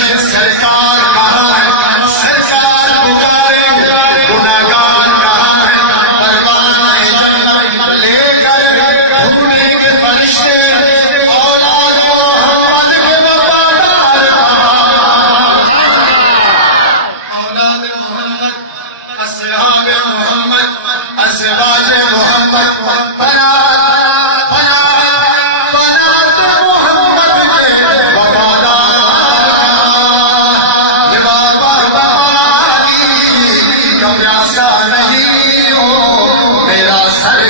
سرکار کہاں ہے سرکار پکاریں گے گناہگار کہاں ہے پروانہ لے کر گھومنے کے فرشتے اولاد محمد کے وفادار اولاد محمد اصحاب محمد ازواج محمد میرا سر